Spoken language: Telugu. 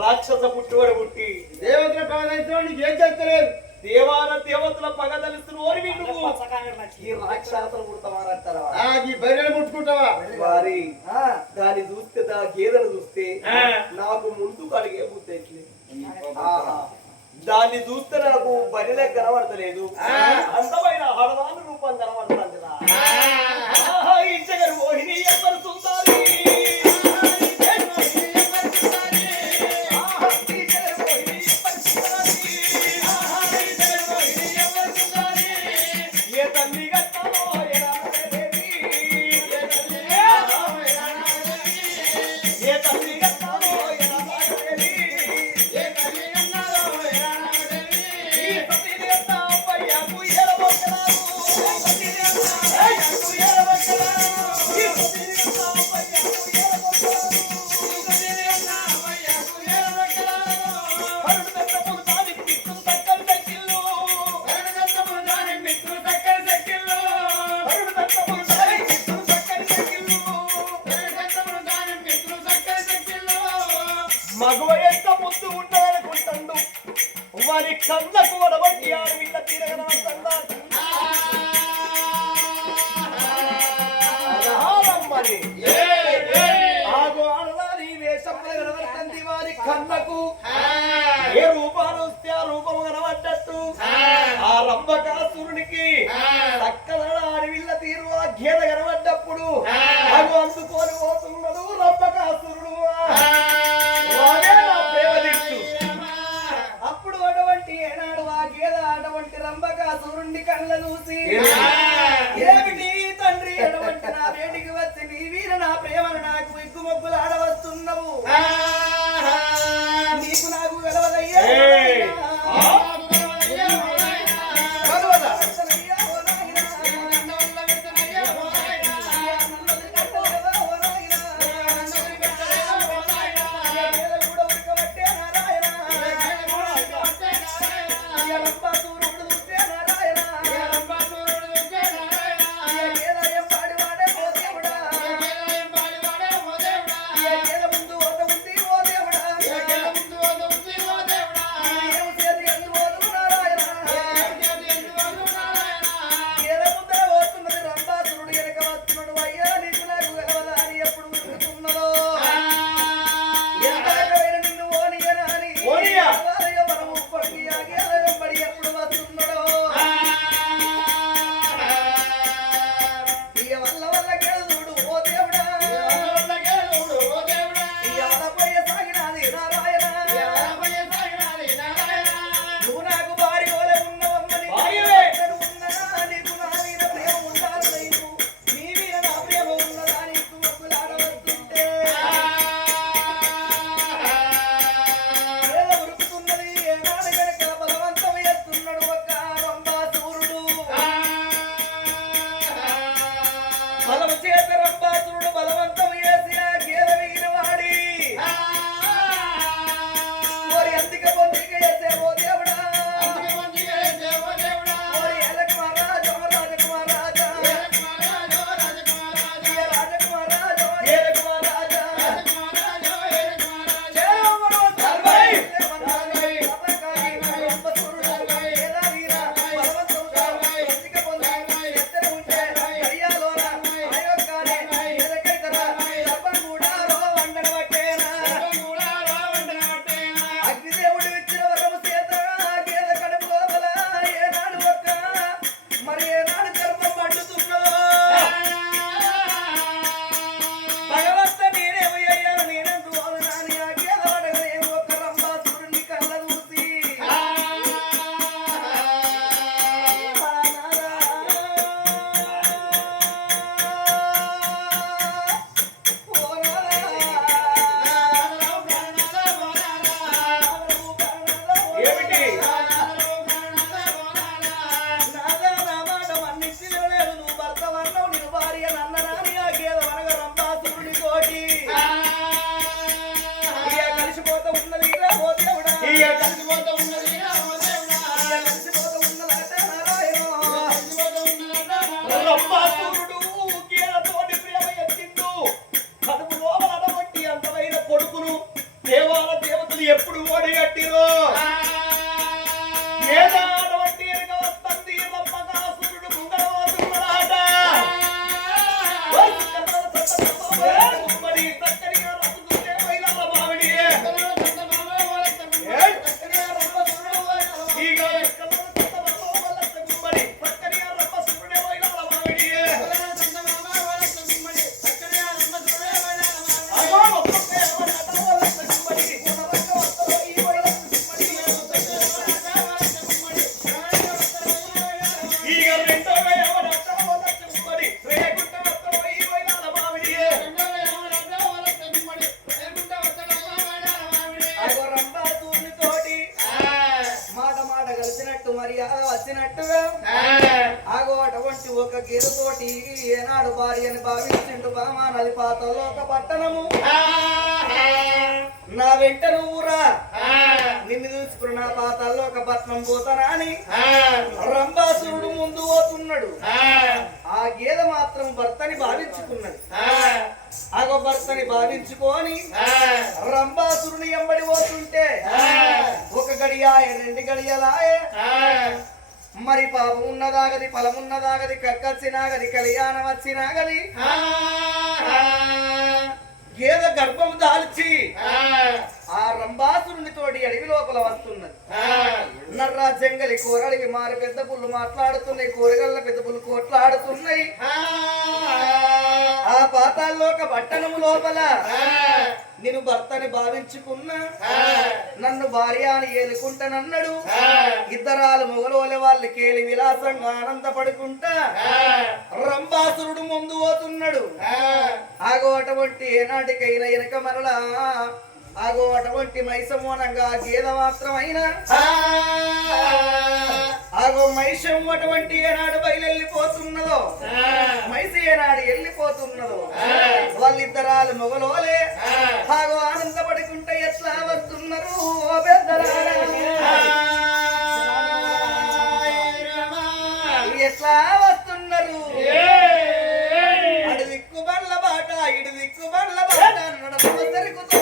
రాక్షస పుట్టువాడు పుట్టి. దేవతల పాదైతే నీకు ఏం చేస్తలేదు? దేవాల దేవతల పగదలుస్తున్న ఓరివి నువ్వు ఈ రాక్షసాలు పుడతావా అంటారా ఈ బర్రెలు ముట్టుకుంటావా? వారి దాన్ని చూస్తే దా గేదెను చూస్తే నాకు ముందు కలిగే బుద్ధి దాన్ని చూస్తే నాకు బరిలే కనబడతలేదు. అందమైన హడదాని రూపం కనబడుతుంది కళ్ళకు వడబట్టి ఆడవిల్ల తిరగనవసన్నారు ఆగో ఆడదారి వేషం కనబడుతుంది వారి కళ్ళకు ఏ రూపం కనబడ్డట్టు ఆ రంభకాసురునికి చక్కదన అడవిల్ల తీరు ఆ గేద కనబడ్డప్పుడు ఆగు అందుకొని పోతున్నడు రంభకాసురుడు. పాతల్లో ఒక పట్టణము నా వెంట నువ్వురా. నిన్ను చూసుకుని నా పాతాల్లో ఒక పట్నం పోతానా అని రంభాసురుడు ముందు పోతున్నాడు. ఆ. గేదె మాత్రం భర్తని భావించుకున్నది. ఆగో భర్తని భావించుకొని రంభాసురుని ఎంబడి పోతుంటే ఒక గడియాయ రెండు గడియలాయే మరి పాపం ఉన్నదాగది ఫలమున్నదాగది కక్కచ్చినాగది కళ్యాణం వచ్చినాగది గేదె గర్భం దాల్చి ఆ. రంభాసురుని తోటి అడవి లోపల వస్తున్నది. నర్రా జంగలి కూరడివి మారి పెద్ద పుల్లు మాట్లాడుతున్నాయి కూరగల్ల పెద్ద పుల్లు కోట్లాడుతున్నాయి. ఆ. పాతాల్లోక పట్టణము లోపల నేను భర్తని భావించుకున్నా నన్ను భార్య అని ఏలుకుంటానన్నాడు ఇద్దరాలు మొగలోలే వాళ్ళు కేలి విలాసంగా ఆనందపడుకుంటా రంభాసురుడు ముందు పోతున్నాడు. ఆగో అటువంటి ఏనాటికైనా వెనక మరలా ఆగో అటువంటి మైసమోనంగా గేద మాత్రమైనా ఆగో మైషం అటువంటి ఏనాడు బయలుపోతున్నదో మైసి ఏనాడు వెళ్ళిపోతున్నదో వాళ్ళిద్దరాలు మొగలోలే. ఆగో ఆనందపడుకుంటే ఎట్లా వస్తున్నారు ఓ పెద్దరాలా నడప